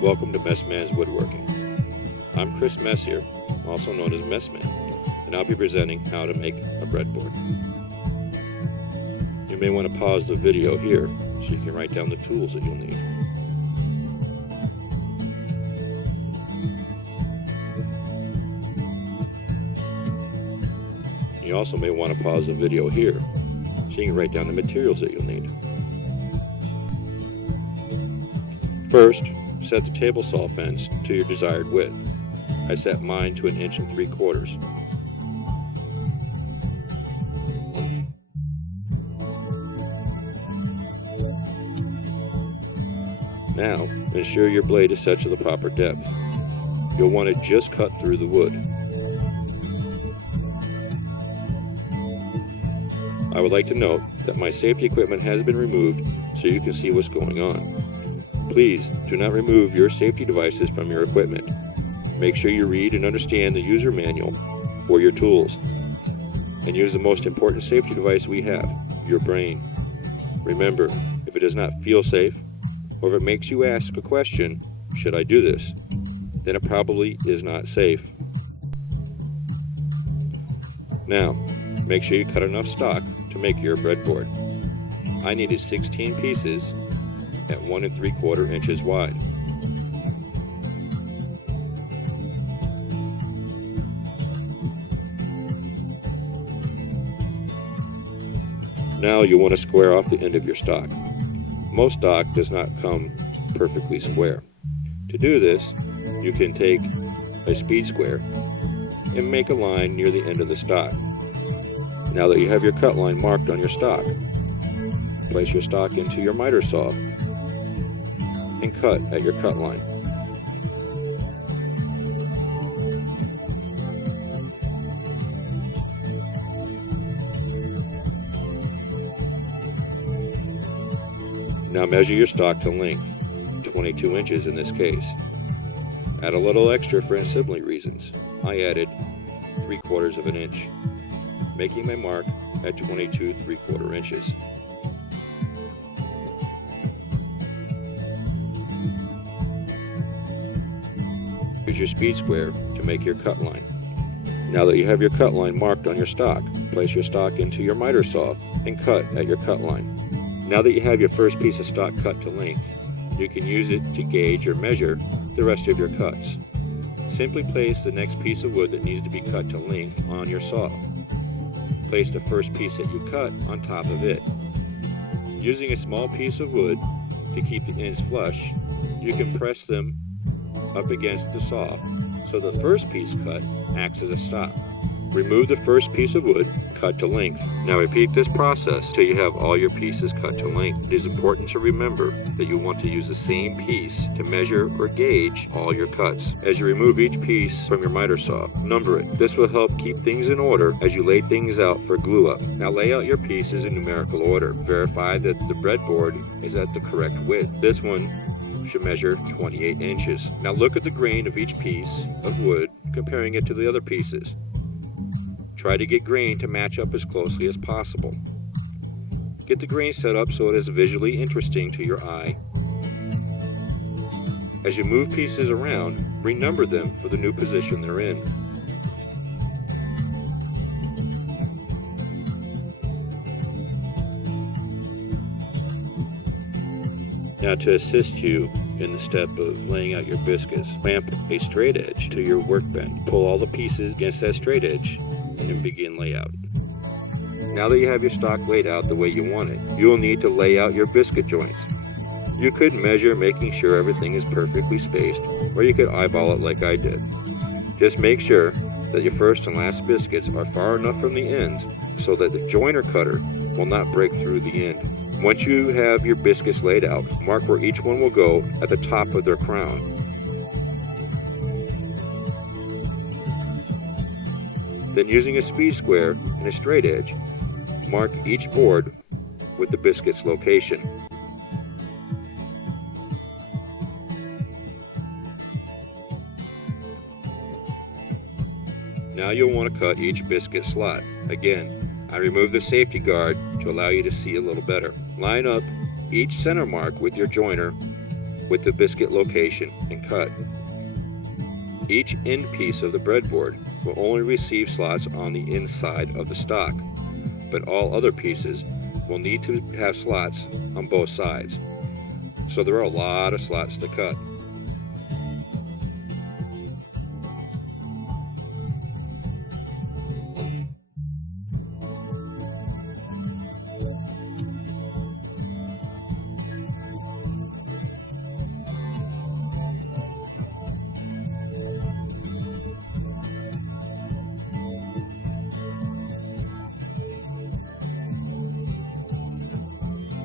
Welcome to Messman's Woodworking. I'm Chris Messier, also known as Messman, and I'll be presenting how to make a breadboard. You may want to pause the video here so you can write down the tools that you'll need. You also may want to pause the video here so you can write down the materials that you'll need. First, set the table saw fence to your desired width. I set mine to 1 3/4 inches. Now, ensure your blade is set to the proper depth. You'll want to just cut through the wood. I would like to note that my safety equipment has been removed so you can see what's going on. Please do not remove your safety devices from your equipment. Make sure you read and understand the user manual for your tools. And use the most important safety device we have, your brain. Remember, if it does not feel safe, or if it makes you ask a question, should I do this? Then it probably is not safe. Now, make sure you cut enough stock to make your breadboard. I needed 16 pieces at 1 3/4 inches wide. Now you want to square off the end of your stock. Most stock does not come perfectly square. To do this, you can take a speed square and make a line near the end of the stock. Now that you have your cut line marked on your stock, place your stock into your miter saw and cut at your cut line. Now measure your stock to length, 22 inches in this case. Add a little extra for assembly reasons. I added 3/4 of an inch, making my mark at 22 3/4 inches. Use your speed square to make your cut line. Now that you have your cut line marked on your stock, place your stock into your miter saw and cut at your cut line. Now that you have your first piece of stock cut to length, you can use it to gauge or measure the rest of your cuts. Simply place the next piece of wood that needs to be cut to length on your saw. Place the first piece that you cut on top of it. Using a small piece of wood to keep the ends flush, you can press them up against the saw so the first piece cut acts as a stop. Remove the first piece of wood, cut to length. Now repeat this process till you have all your pieces cut to length. It is important to remember that you want to use the same piece to measure or gauge all your cuts. As you remove each piece from your miter saw, number it. This will help keep things in order as you lay things out for glue up. Now lay out your pieces in numerical order. Verify that the breadboard is at the correct width. This one should measure 28 inches. Now look at the grain of each piece of wood, comparing it to the other pieces. Try to get grain to match up as closely as possible. Get the grain set up so it is visually interesting to your eye. As you move pieces around, renumber them for the new position they're in. Now to assist you in the step of laying out your biscuits, clamp a straight edge to your workbench. Pull all the pieces against that straight edge and begin layout. Now that you have your stock laid out the way you want it, you will need to lay out your biscuit joints. You could measure making sure everything is perfectly spaced, or you could eyeball it like I did. Just make sure that your first and last biscuits are far enough from the ends so that the joiner cutter will not break through the end. Once you have your biscuits laid out, mark where each one will go at the top of their crown. Then using a speed square and a straight edge, mark each board with the biscuit's location. Now you'll want to cut each biscuit slot. Again, I removed the safety guard to allow you to see a little better. Line up each center mark with your joiner with the biscuit location and cut. Each end piece of the breadboard will only receive slots on the inside of the stock, but all other pieces will need to have slots on both sides. So there are a lot of slots to cut.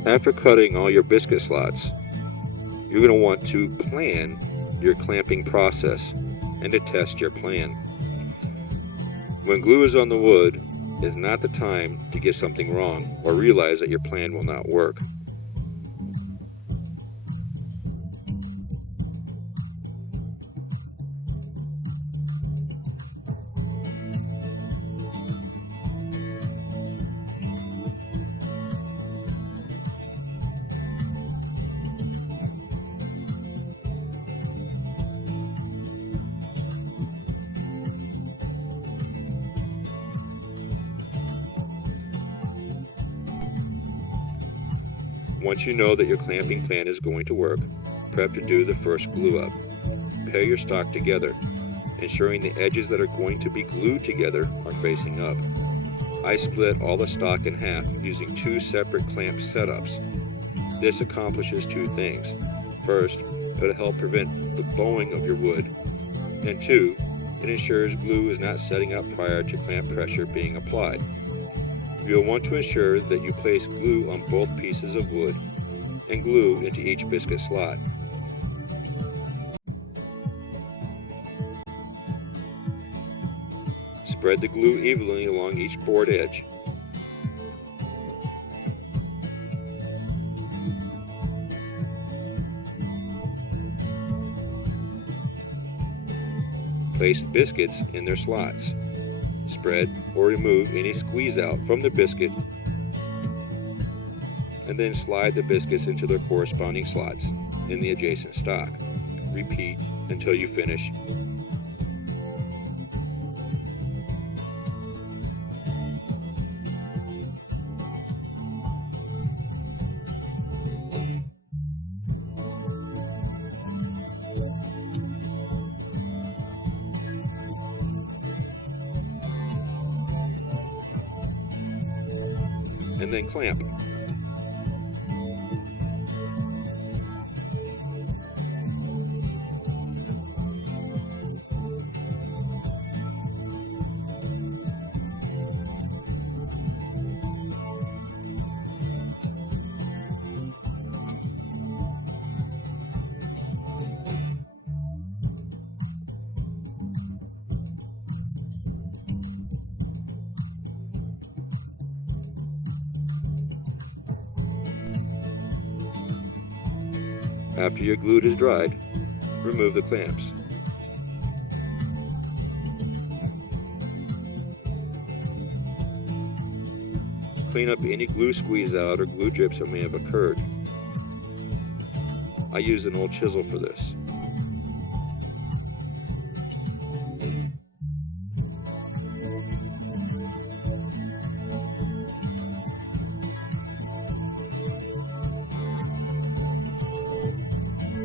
After cutting all your biscuit slots, you're going to want to plan your clamping process and to test your plan. When glue is on the wood is not the time to get something wrong or realize that your plan will not work. Once you know that your clamping plan is going to work, prep to do the first glue up. Pair your stock together, ensuring the edges that are going to be glued together are facing up. I split all the stock in half using two separate clamp setups. This accomplishes two things. First, it'll help prevent the bowing of your wood, and two, it ensures glue is not setting up prior to clamp pressure being applied. You'll want to ensure that you place glue on both pieces of wood and glue into each biscuit slot. Spread the glue evenly along each board edge. Place the biscuits in their slots. Spread or remove any squeeze out from the biscuit, and then slide the biscuits into their corresponding slots in the adjacent stock. Repeat until you finish. And then clamp. After your glue is dried, remove the clamps. Clean up any glue squeeze out or glue drips that may have occurred. I use an old chisel for this.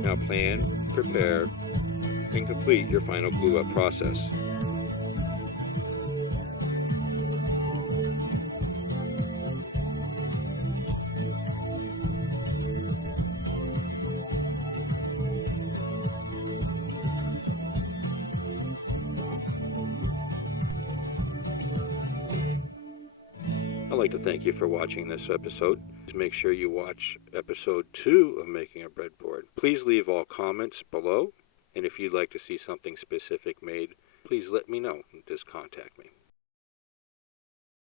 Now plan, prepare, and complete your final glue up process. I'd like to thank you for watching this episode. Please make sure you watch episode 2 of Making a Breadboard. Please leave all comments below, and if you'd like to see something specific made, please let me know. Just contact me.